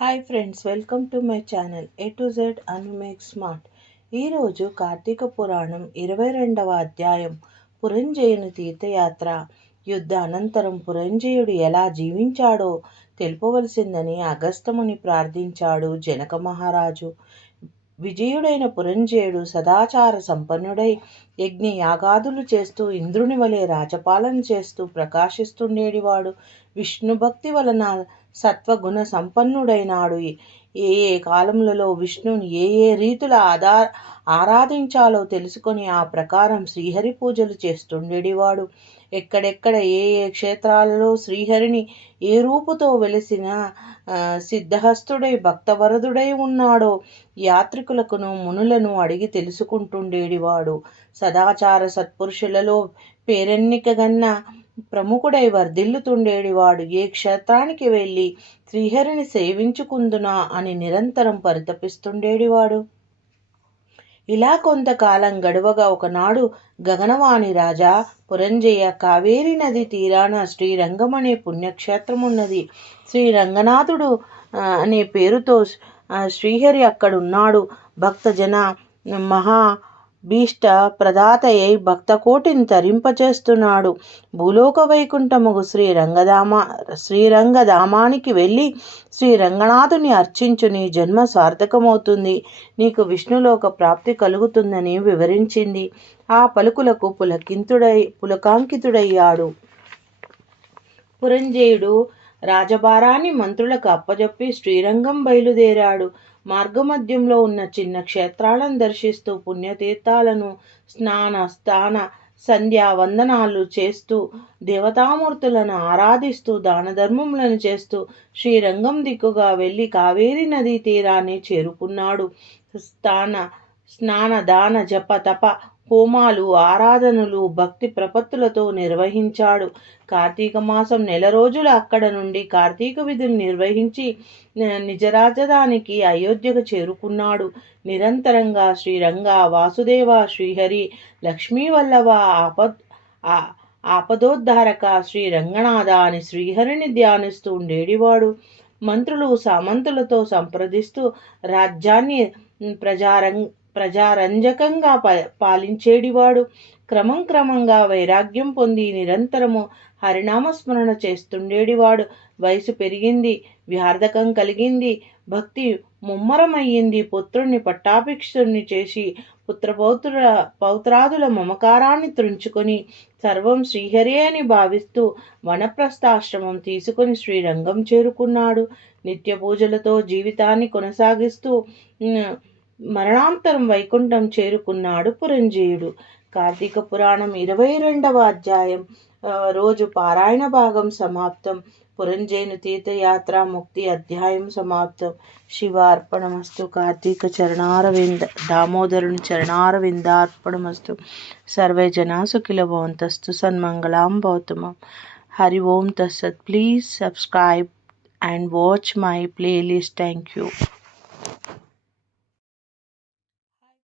Hi friends welcome to my channel A to Z Anu make smart ఈరోజు కార్తీక పురాణం ఇరవై రెండవ అధ్యాయం పురంజయుని తీర్థయాత్ర. యుద్ధ అనంతరం పురంజయుడు ఎలా జీవించాడో తెలుపవలసిందని అగస్తముని ప్రార్థించాడు జనక మహారాజు. విజయుడైన పురంజయుడు సదాచార సంపన్నుడై యజ్ఞ యాగాదులు చేస్తూ ఇంద్రుని వలె రాజపాలన చేస్తూ ప్రకాశిస్తుండేడివాడు. విష్ణు భక్తి వలన సత్వగుణ సంపన్నుడైనాడు. ఏ ఏ కాలములలో విష్ణుని ఏ ఏ రీతుల ఆదా ఆరాధించాలో తెలుసుకొని ఆ ప్రకారం శ్రీహరి పూజలు చేస్తుండేడివాడు. ఎక్కడెక్కడ ఏ ఏ క్షేత్రాలలో శ్రీహరిని ఏ రూపుతో వెలిసిన సిద్ధహస్తుడై భక్తవరదుడై ఉన్నాడో యాత్రికులకును మునులను అడిగి తెలుసుకుంటుండేడివాడు. సదాచార సత్పురుషులలో పేరెన్నికగన్న ప్రముఖుడై వర్ధిల్లుతుండేడివాడు ఏ క్షేత్రానికి వెళ్ళి శ్రీహరిని సేవించుకుందునా అని నిరంతరం పరితపిస్తుండేడివాడు. ఇలా కొంతకాలం గడువగా ఒకనాడు గగనవాణి రాజా పురంజయ కావేరి నది తీరాన శ్రీరంగం అనే పుణ్యక్షేత్రం ఉన్నది శ్రీరంగనాథుడు అనే పేరుతో శ్రీహరి అక్కడున్నాడు. భక్తజన మహా భీష్ట ప్రదాతయ్యై భక్తకోటిని తరింపచేస్తున్నాడు. భూలోక వైకుంఠముగు శ్రీ రంగధామ శ్రీరంగధామానికి వెళ్ళి శ్రీ రంగనాథుని అర్చించు నీ జన్మ సార్థకమవుతుంది. నీకు విష్ణులోక ప్రాప్తి కలుగుతుందని వివరించింది. ఆ పలుకులకు పులకింతుడై పులకాంకితుడయ్యాడు. పురంజయుడు రాజభారాన్ని మంత్రులకు అప్పజెప్పి శ్రీరంగం బయలుదేరాడు. మార్గమధ్యంలో ఉన్న చిన్న క్షేత్రాలను దర్శిస్తూ పుణ్యతీర్థాలను స్నాన స్థాన సంధ్యా వందనాలు చేస్తూ దేవతామూర్తులను ఆరాధిస్తూ దాన ధర్మములను చేస్తూ శ్రీరంగం దిక్కుగా వెళ్ళి కావేరీ నదీ తీరాన్ని చేరుకున్నాడు. స్థాన స్నాన దాన జప తప హోమాలు ఆరాధనలు భక్తి ప్రపత్తులతో నిర్వహించాడు. కార్తీక మాసం నెల రోజులు అక్కడ నుండి కార్తీక విధులు నిర్వహించి నిజ రాజధానికి అయోధ్యకు చేరుకున్నాడు. నిరంతరంగా శ్రీరంగ వాసుదేవ శ్రీహరి లక్ష్మీవల్లభ ఆపద్ ఆపదోద్ధారక శ్రీ రంగనాథ అని శ్రీహరిని ధ్యానిస్తూ ఉండేడివాడు. మంత్రులు సామంతులతో సంప్రదిస్తూ రాజ్యాన్ని ప్రజారం ప్రజారంజకంగా పాలించేడివాడు. క్రమం క్రమంగా వైరాగ్యం పొంది నిరంతరము హరినామస్మరణ చేస్తుండేడివాడు. వయసు పెరిగింది వ్యార్థకం కలిగింది భక్తి ముమ్మరమయ్యింది. పుత్రుణ్ణి పట్టాభిక్షుణ్ణి చేసి పుత్రపౌత్ర పౌత్రాదుల మమకారాన్ని త్రుంచుకొని సర్వం శ్రీహరి అని భావిస్తూ వనప్రస్థాశ్రమం తీసుకుని శ్రీరంగం చేరుకున్నాడు. నిత్య పూజలతో జీవితాన్ని కొనసాగిస్తూ మరణాంతరం వైకుంఠం చేరుకున్నాడు పురంజీయుడు. కార్తీక పురాణం ఇరవై రెండవ అధ్యాయం రోజు పారాయణ భాగం సమాప్తం. పురంజేను తీర్థయాత్ర ముక్తి అధ్యాయం సమాప్తం. శివార్పణమస్తు. కార్తీక చరణారవింద దామోదరుని చరణారవిందార్పణమస్తు. సర్వే జనా సుఖిల భవంతస్తు. సన్మంగళాం భౌతమం హరి ఓం తస్సత్ please subscribe and watch my playlist. Thank you